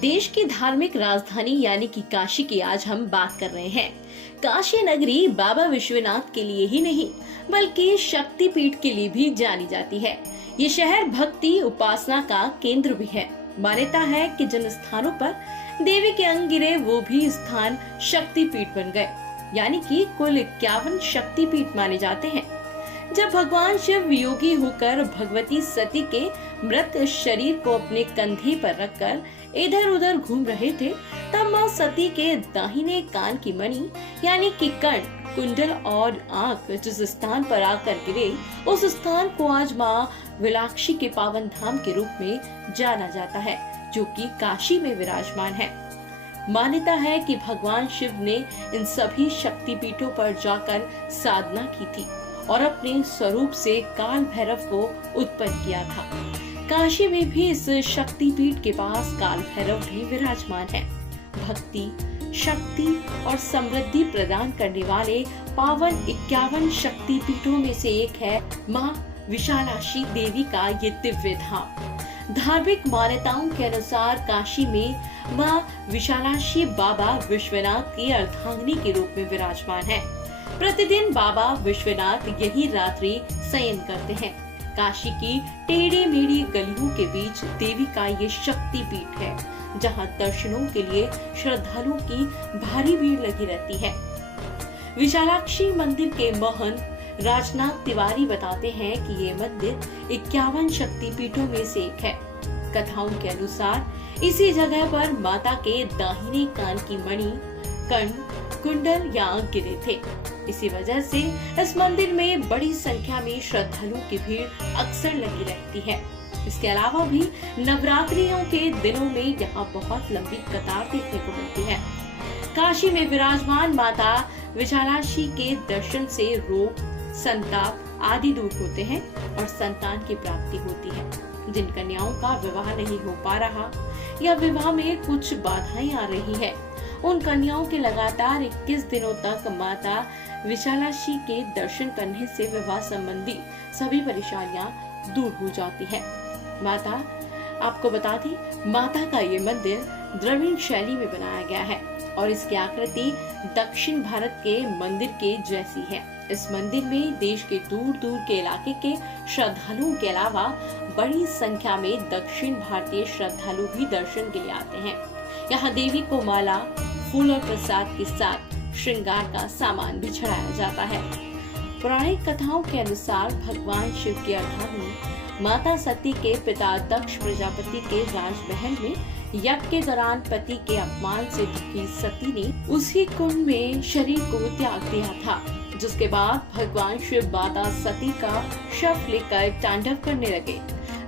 देश की धार्मिक राजधानी यानी कि काशी की आज हम बात कर रहे हैं। काशी नगरी बाबा विश्वनाथ के लिए ही नहीं बल्कि शक्तिपीठ के लिए भी जानी जाती है। ये शहर भक्ति उपासना का केंद्र भी है। मान्यता है कि जिन स्थानों पर देवी के अंग गिरे वो भी स्थान शक्तिपीठ बन गए, यानी कि कुल 51 शक्तिपीठ माने जाते हैं। जब भगवान शिव वियोगी होकर भगवती सती के मृत शरीर को अपने कंधे पर रखकर इधर उधर घूम रहे थे, तब मां सती के दाहिने कान की मणि यानी कि कर्ण, कुंडल और आंख जिस स्थान पर आकर गिरे, उस स्थान को आज मां विलाक्षी के पावन धाम के रूप में जाना जाता है, जो कि काशी में विराजमान है। मान्यता है कि भगवान शिव ने इन सभी शक्तिपीठों पर जाकर साधना की थी और अपने स्वरूप से काल भैरव को उत्पन्न किया था। काशी में भी इस शक्तिपीठ के पास काल भैरव भी विराजमान है। भक्ति, शक्ति और समृद्धि प्रदान करने वाले पावन 51 शक्तिपीठों में से एक है मां विशालाक्षी देवी का ये दिव्य धाम। धार्मिक मान्यताओं के अनुसार काशी में मां विशालाक्षी बाबा विश्वनाथ की अर्धांगिनी के रूप में विराजमान है। प्रतिदिन बाबा विश्वनाथ यही रात्रि शयन करते हैं। काशी की टेढ़ी मेढ़ी गलियों के बीच देवी का ये शक्तिपीठ है, जहां दर्शनों के लिए श्रद्धालुओं की भारी भीड़ लगी रहती है। विशालाक्षी मंदिर के महंत राजनाथ तिवारी बताते हैं कि ये मंदिर 51 शक्तिपीठों में से एक है। कथाओं के अनुसार इसी जगह पर माता के दाहिने कान की मणि, कर्ण, कुंडल या आंख गिरे थे। इसी वजह से इस मंदिर में बड़ी संख्या में श्रद्धालुओं की भीड़ अक्सर लगी रहती है। इसके अलावा भी नवरात्रियों के दिनों में यहाँ बहुत लंबी कतार देखने को मिलती है। काशी में विराजमान माता विशालाक्षी के दर्शन से रोग, संताप आदि दूर होते हैं और संतान की प्राप्ति होती है। जिन कन्याओं का विवाह नहीं हो पा रहा या विवाह में कुछ बाधाएं आ रही है, उन कन्याओं के लगातार 21 दिनों तक माता विशालाक्षी के दर्शन करने से विवाह संबंधी सभी परेशानियां दूर हो जाती है। माता आपको बता दी, माता का ये मंदिर द्रविड़ शैली में बनाया गया है और इसकी आकृति दक्षिण भारत के मंदिर के जैसी है। इस मंदिर में देश के दूर दूर के इलाके के श्रद्धालुओं के अलावा बड़ी संख्या में दक्षिण भारतीय श्रद्धालु भी दर्शन के लिए आते हैं। यहाँ देवी को माला, फूल और प्रसाद के साथ श्रृंगार का सामान भी चढ़ाया जाता है। पौराणिक कथाओं के अनुसार भगवान शिव की अर्धांगिनी माता सती के पिता दक्ष प्रजापति के राजमहल में यज्ञ के दौरान पति के अपमान से दुखी सती ने उसी कुंड में शरीर को त्याग दिया था, जिसके बाद भगवान शिव माता सती का शव लेकर तांडव करने लगे।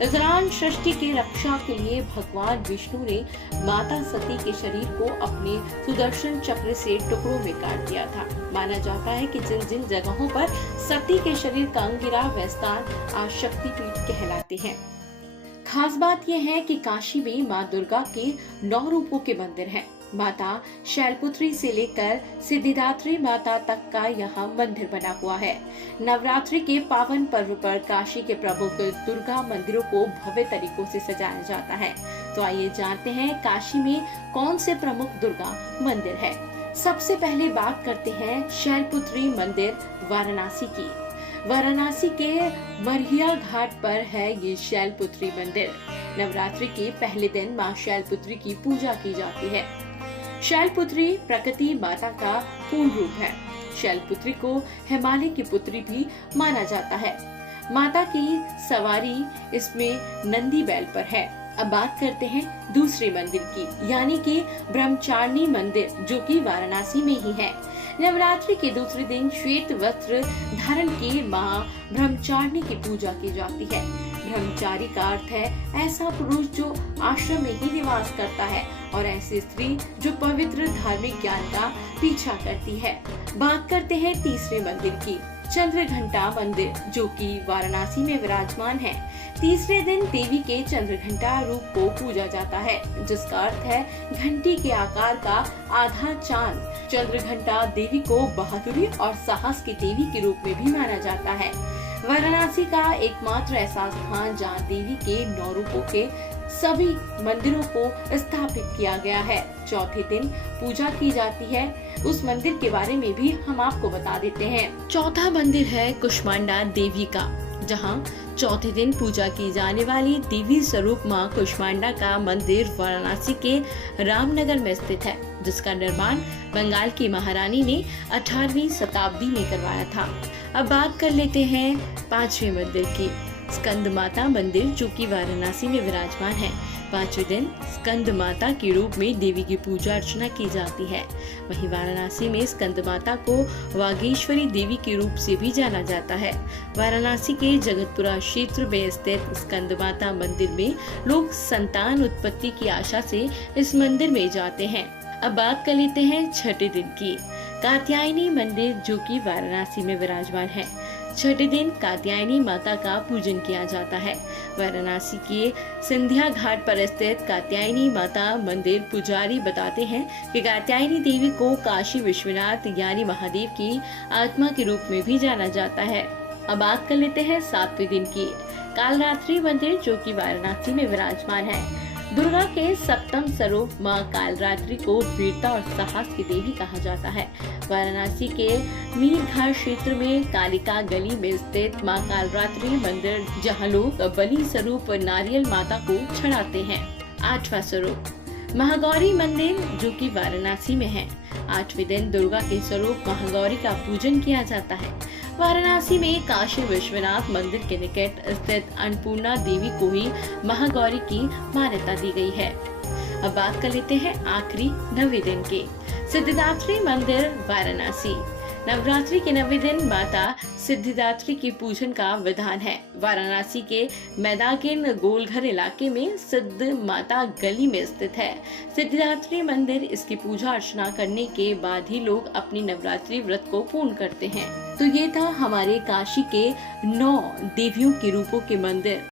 इस दौरान सृष्टि के रक्षा के लिए भगवान विष्णु ने माता सती के शरीर को अपने सुदर्शन चक्र से टुकड़ों में काट दिया था। माना जाता है कि जिन जिन जगहों पर सती के शरीर का अंग गिरा वह स्थान आज शक्तिपीठ कहलाते हैं। खास बात यह है कि काशी में माँ दुर्गा के 9 रूपों के मंदिर हैं। माता शैलपुत्री से लेकर सिद्धिदात्री माता तक का यहाँ मंदिर बना हुआ है। नवरात्रि के पावन पर्व पर काशी के प्रमुख दुर्गा मंदिरों को भव्य तरीकों से सजाया जाता है। तो आइए जानते हैं काशी में कौन से प्रमुख दुर्गा मंदिर है। सबसे पहले बात करते हैं शैलपुत्री मंदिर वाराणसी की। वाराणसी के मरहिया घाट पर है ये शैलपुत्री मंदिर। नवरात्रि के पहले दिन माँ शैलपुत्री की पूजा की जाती है। शैलपुत्री प्रकृति माता का पूर्ण रूप है। शैलपुत्री को हिमालय की पुत्री भी माना जाता है। माता की सवारी इसमें नंदी बैल पर है। अब बात करते हैं दूसरे मंदिर की, यानी कि ब्रह्मचारिणी मंदिर, जो कि वाराणसी में ही है। नवरात्रि के दूसरे दिन श्वेत वस्त्र धारण किए मां ब्रह्मचारिणी की पूजा की जाती है। ब्रह्मचारी का अर्थ है ऐसा पुरुष जो आश्रम में ही निवास करता है और ऐसी स्त्री जो पवित्र धार्मिक ज्ञान का पीछा करती है। बात करते हैं तीसरे मंदिर की, चंद्रघंटा मंदिर, जो कि वाराणसी में विराजमान है। तीसरे दिन देवी के चंद्रघंटा रूप को पूजा जाता है, जिसका अर्थ है घंटी के आकार का आधा चांद। चंद्रघंटा देवी को बहादुरी और साहस की देवी के रूप में भी माना जाता है। वाराणसी का एकमात्र ऐसा स्थान जहाँ देवी के 9 रूपों के सभी मंदिरों को स्थापित किया गया है। चौथे दिन पूजा की जाती है। उस मंदिर के बारे में भी हम आपको बता देते हैं। चौथा मंदिर है कुष्मांडा देवी का, जहां चौथे दिन पूजा की जाने वाली देवी स्वरूप मां कुष्मांडा का मंदिर वाराणसी के रामनगर में स्थित है, जिसका निर्माण बंगाल की महारानी ने 18वीं शताब्दी में करवाया था। अब बात कर लेते हैं पांचवें मंदिर की, स्कंद माता मंदिर, जो कि वाराणसी में विराजमान है। पांचवें दिन स्कंद माता के रूप में देवी की पूजा अर्चना की जाती है। वहीं वाराणसी में स्कंद माता को वागेश्वरी देवी के रूप से भी जाना जाता है। वाराणसी के जगतपुरा क्षेत्र में स्थित स्कंद माता मंदिर में लोग संतान उत्पत्ति की आशा से इस मंदिर में जाते हैं। अब बात कर लेते हैं छठे दिन की, कात्यायनी मंदिर, जो कि वाराणसी में विराजमान है। छठे दिन कात्यायनी माता का पूजन किया जाता है। वाराणसी के सिंधिया घाट पर स्थित कात्यायनी माता मंदिर पुजारी बताते हैं कि कात्यायनी देवी को काशी विश्वनाथ यानी महादेव की आत्मा के रूप में भी जाना जाता है। अब बात कर लेते हैं सातवें दिन की, कालरात्रि मंदिर, जो कि वाराणसी में विराजमान है। दुर्गा के सप्तम स्वरूप मां कालरात्रि को वीरता और साहस की देवी कहा जाता है। वाराणसी के मीर घाट क्षेत्र में कालिका गली में स्थित मां कालरात्रि मंदिर, जहां लोग बलि स्वरूप नारियल माता को चढ़ाते हैं। आठवां स्वरूप महागौरी मंदिर, जो कि वाराणसी में है। आठवें दिन दुर्गा के स्वरूप महागौरी का पूजन किया जाता है। वाराणसी में काशी विश्वनाथ मंदिर के निकट स्थित अन्नपूर्णा देवी को ही महागौरी की मान्यता दी गई है। अब बात कर लेते हैं आखिरी 9वें दिन के, सिद्धिदात्री मंदिर, वाराणसी। नवरात्रि के 9वें दिन माता सिद्धिदात्री के पूजन का विधान है। वाराणसी के मैदागिन गोलघर इलाके में सिद्ध माता गली में स्थित है सिद्धिदात्री मंदिर। इसकी पूजा अर्चना करने के बाद ही लोग अपनी नवरात्रि व्रत को पूर्ण करते हैं। तो ये था हमारे काशी के 9 देवियों के रूपों के मंदिर।